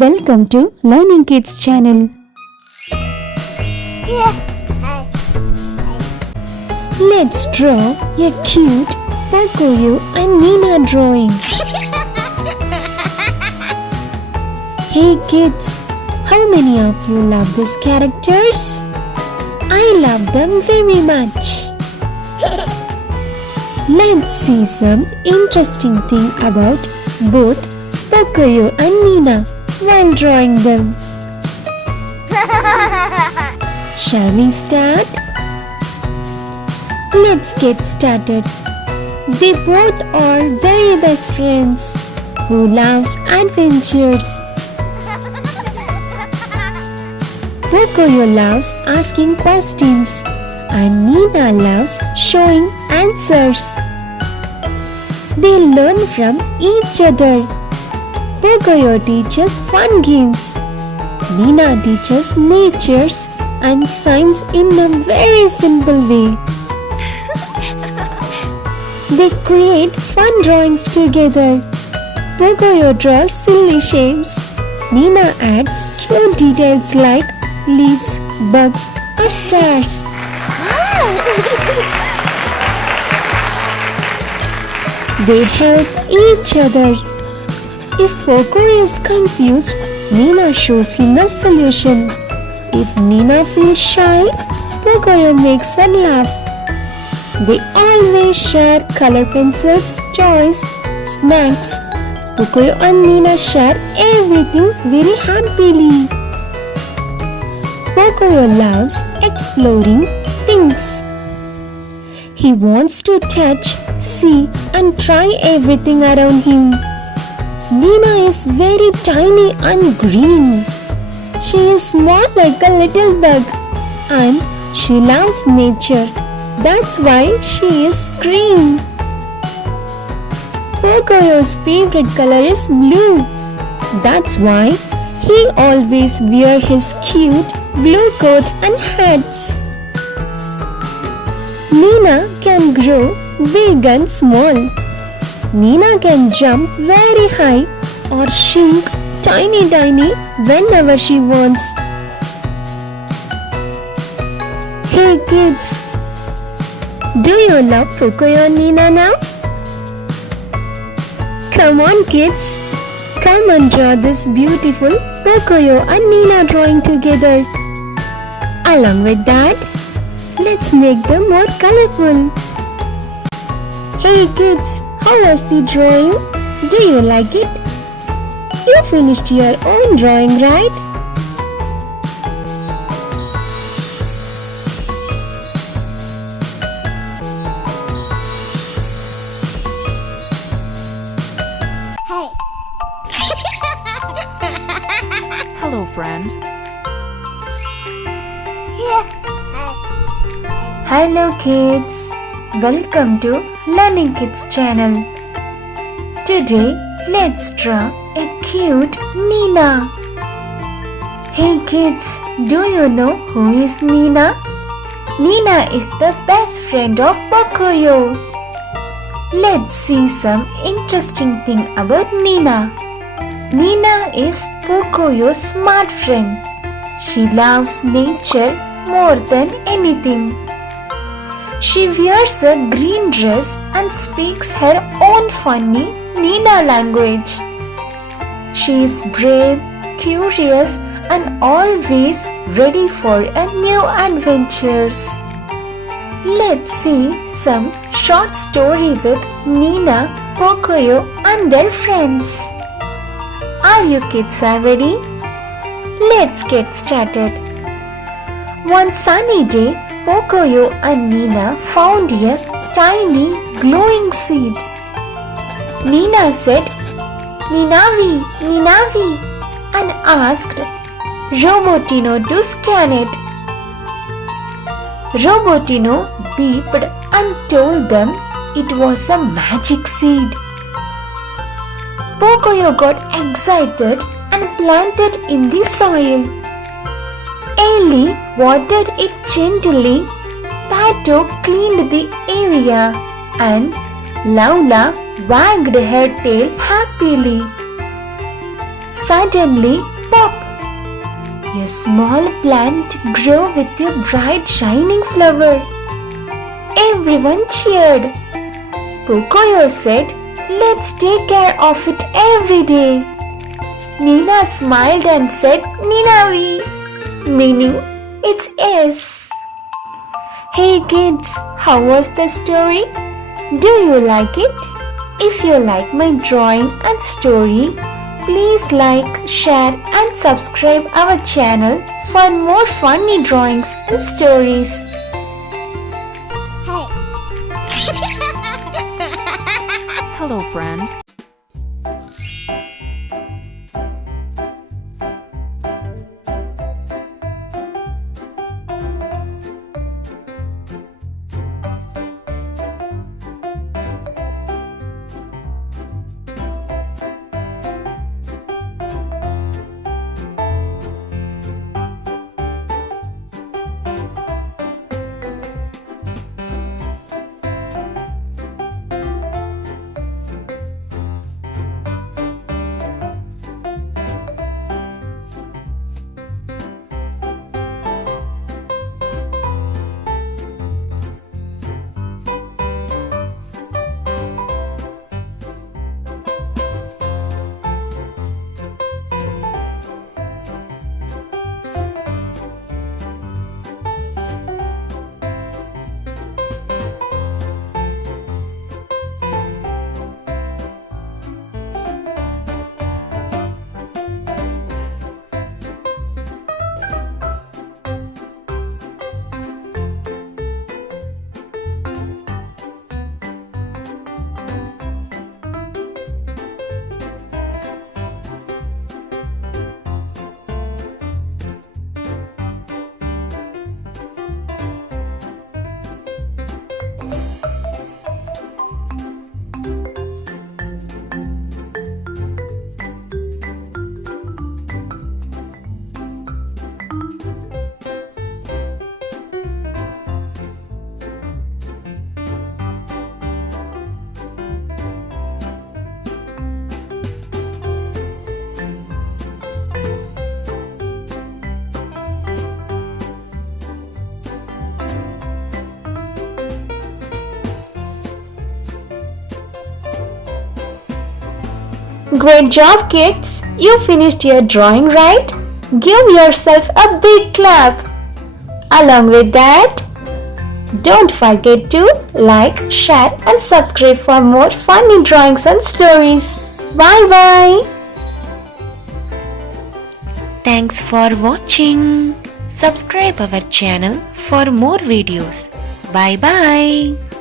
Welcome to Learning Kids channel. Let's draw a cute Pocoyo and Nina drawing. Hey kids, how many of you love these characters? I love them very much. Let's see some interesting thing about both Pocoyo and Nina while drawing them. Shall we start? Let's get started. They both are very best friends who loves adventures. Pocoyo loves asking questions and Nina loves showing answers. They learn from each other. Pocoyo teaches fun games. Nina teaches natures and science in a very simple way. They create fun drawings together. Pocoyo draws silly shapes. Nina adds cute details like leaves, bugs, or stars. They help each other. If Pocoyo is confused, Nina shows him a solution. If Nina feels shy, Pocoyo makes her laugh. They always share color pencils, toys, snacks. Pocoyo and Nina share everything very happily. Pocoyo loves exploring things. He wants to touch, see, and try everything around him. Nina is very tiny and green. She is small like a little bug and she loves nature. That's why she is green. Pocoyo's favorite color is blue. That's why he always wears his cute blue coats and hats. Nina can grow big and small. Nina can jump very high or shrink tiny whenever she wants. Hey kids, do you love Pocoyo and Nina now? Come on kids, come and draw this beautiful Pocoyo and Nina drawing together. Along with that, let's make them more colorful. Hey kids, how was the drawing? Do you like it? You finished your own drawing, right? Hello, friend. Hello kids, welcome to Learning Kids channel. Today let's draw a cute Nina. Hey kids, do you know who is Nina? Nina is the best friend of Pocoyo. Let's see some interesting thing about Nina. Nina is Pocoyo's smart friend. She loves nature more than anything. She wears a green dress and speaks her own funny Nina language. She is brave, curious, and always ready for a new adventures. Let's see some short story with Nina, Pocoyo, and their friends. Are you kids ready? Let's get started. One sunny day, Pocoyo and Nina found a tiny glowing seed. Nina said, "Ninavi, Ninavi," and asked Robotino to scan it. Robotino beeped and told them it was a magic seed. Pocoyo got excited and planted in the soil. Ellie watered it gently, Pato cleaned the area, and Laula wagged her tail happily. Suddenly, pop! A small plant grew with a bright shining flower. Everyone cheered. Pocoyo said, "Let's take care of it every day." Nina smiled and said, "Ninavi," meaning it's yes. Hey kids, how was the story? Do you like it? If you like my drawing and story, please like, share and subscribe our channel for more funny drawings and stories. Hello, friend. Great job, kids! You finished your drawing, right? Give yourself a big clap. Along with that, don't forget to like, share and subscribe for more funny drawings and stories. Bye bye! Thanks for watching. Subscribe our channel for more videos. Bye bye!